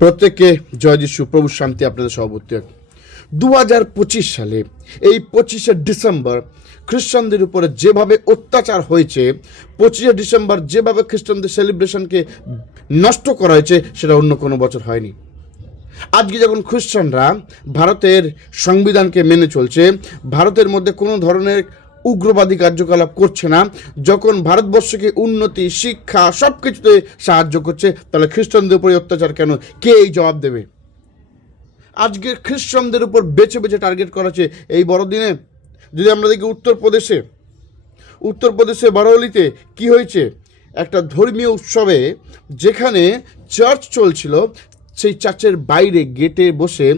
প্রত্যেককে জয় যিশু, প্রভু শান্তি আপনাদের সভাপতি। 2025 সালে এই 25শে ডিসেম্বর খ্রিস্টানদের উপরে যেভাবে অত্যাচার হয়েছে, 25শে ডিসেম্বর যেভাবে খ্রিস্টানদের সেলিব্রেশনকে নষ্ট করা হয়েছে, সেটা অন্য কোনো বছর হয়নি। আজকে যখন খ্রিস্টানরা ভারতের সংবিধানকে মেনে চলছে, ভারতের মধ্যে কোনো ধরনের উগ্রবাদী কার্যকলাপ করছে না, যখন ভারতবর্ষকে উন্নতি, শিক্ষা সব কিছুতে সাহায্য করছে, তাহলে খ্রিস্টানদের উপরে অত্যাচার কেন? কে এই জবাব দেবে? আজকে খ্রিস্টানদের উপর বেছে বেছে টার্গেট করা হচ্ছে এই বড়দিনে। যদি আমরা দেখি উত্তরপ্রদেশে বারৌলিতে কি হয়েছে, একটা ধর্মীয় উৎসবে যেখানে চার্চ চলছিল, সেই চার্চের বাইরে গেটে বসে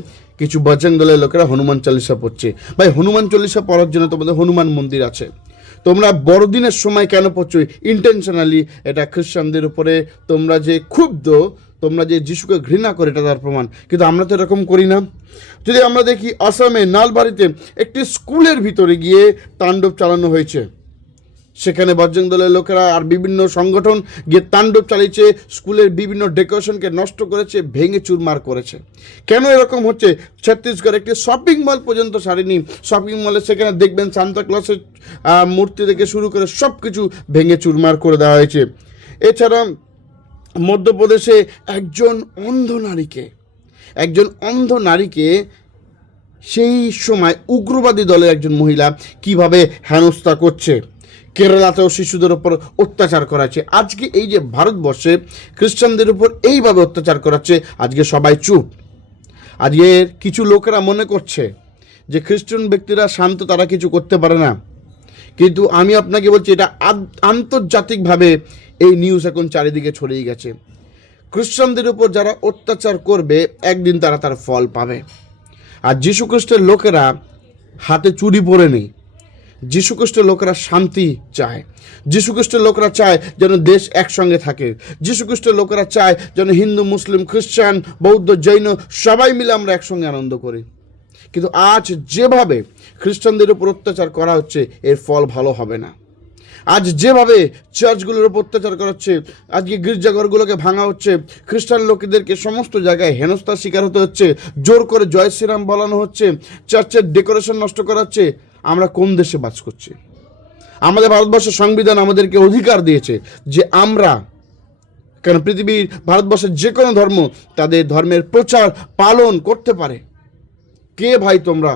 কিছু বজরং দলের লোকেরা হনুমান চল্লিশা পড়ছে। ভাই, হনুমান চল্লিশা পড়ার জন্য তোমাদের হনুমান মন্দির আছে, তোমরা বড়দিনের সময় কেন পড়ছো? ইন্টেনশনালি এটা খ্রিস্টানদের উপরে তোমরা যে ক্ষুব্ধ, তোমরা যে যিশুকে ঘৃণা করে, এটা তার প্রমাণ। কিন্তু আমরা তো এরকম করি না। যদি আমরা দেখি আসামে নালবাড়িতে একটি স্কুলের ভিতরে গিয়ে তাণ্ডব চালানো হয়েছে, সেখানে বজরং দলের লোকেরা আর বিভিন্ন সংগঠন গিয়ে তাণ্ডব চালিয়েছে, স্কুলের বিভিন্ন ডেকোরেশনকে নষ্ট করেছে, ভেঙে চুরমার করেছে। কেন এরকম হচ্ছে? ছত্তিশগড় একটি শপিং মল পর্যন্ত সারেনি। শপিং মলে সেখানে দেখবেন সান্তা ক্লসের মূর্তি থেকে শুরু করে সব কিছু ভেঙে চুরমার করে দেওয়া হয়েছে। এছাড়া মধ্যপ্রদেশে একজন অন্ধ নারীকে সেই সময় উগ্রবাদী দলের একজন মহিলা কিভাবে হেনস্থা করছে। কেরালাতেও শিশুদের উপর অত্যাচার করাচ্ছে। আজকে এই যে ভারতবর্ষে খ্রিস্টানদের উপর এইভাবে অত্যাচার করাচ্ছে, আজকে সবাই চুপ। আজকের কিছু লোকেরা মনে করছে যে খ্রিস্টান ব্যক্তিরা শান্ত, তারা কিছু করতে পারে না। কিন্তু আমি আপনাকে বলছি, এটা আন্তর্জাতিকভাবে এই নিউজ এখন চারিদিকে ছড়িয়ে গেছে। খ্রিস্টানদের উপর যারা অত্যাচার করবে, একদিন তারা তার ফল পাবে। আর যীশুখ্রিস্টের লোকেরা হাতে চুরি পরে নেই। যীশুখ্রিস্টের লোকেরা শান্তি চায়। যীশুখ্রিস্টের লোকেরা চায় যেন দেশ একসঙ্গে থাকে। যীশুখ্রিস্টের লোকেরা চায় যেন হিন্দু, মুসলিম, খ্রিস্টান, বৌদ্ধ, জৈন সবাই মিলে আমরা একসঙ্গে আনন্দ করি। কিন্তু আজ যেভাবে খ্রিস্টানদের উপর অত্যাচার করা হচ্ছে, এর ফল ভালো হবে না। আজ যেভাবে চার্চগুলোর উপর অত্যাচার করা হচ্ছে, আজকে গির্জাঘরগুলোকে ভাঙা হচ্ছে, খ্রিস্টান লোকেদেরকে সমস্ত জায়গায় হেনস্থার শিকার হতে হচ্ছে, জোর করে জয় শ্রীরাম বলানো হচ্ছে, চার্চের ডেকোরেশন নষ্ট করা হচ্ছে, আমরা কোন দেশে বাস করছি? আমাদের ভারতবর্ষের সংবিধান আমাদেরকে অধিকার দিয়েছে যে আমরা, কেন পৃথিবীর ভারতবর্ষের যে কোনো ধর্ম তাদের ধর্মের প্রচার পালন করতে পারে। কে ভাই তোমরা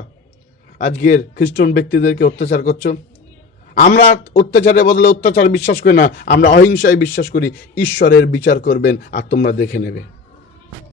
আজকের খ্রিস্টান ব্যক্তিদেরকে অত্যাচার করছো? আমরা অত্যাচারের বদলে অত্যাচার বিশ্বাস করি না, আমরা অহিংসায় বিশ্বাস করি। ঈশ্বরের বিচার করবেন আর তোমরা দেখে নেবে।